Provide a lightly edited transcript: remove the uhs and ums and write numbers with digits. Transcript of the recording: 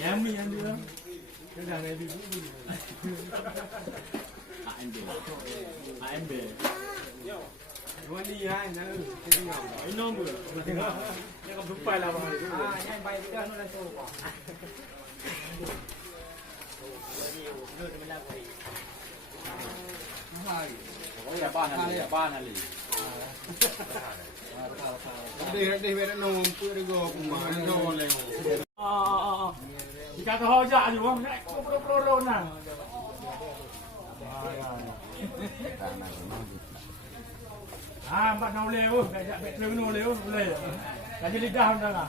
Yummy yang dia. Kita dah lebih bulu. AMB. Wali hai nak tengok. Ini nombor. Tengok. Dia kan berpai lah bang. Yang baik dia nak show apa.อย่าบ้านนั่นเลยอย่าบ้านนั่นเลย Dia berak nom pun dia go kumah dia go leh. Jika kau hojak je bang, nak pro nang. Mbak nak boleh pun, nak bateri pun boleh. Jadi lidah dah lah.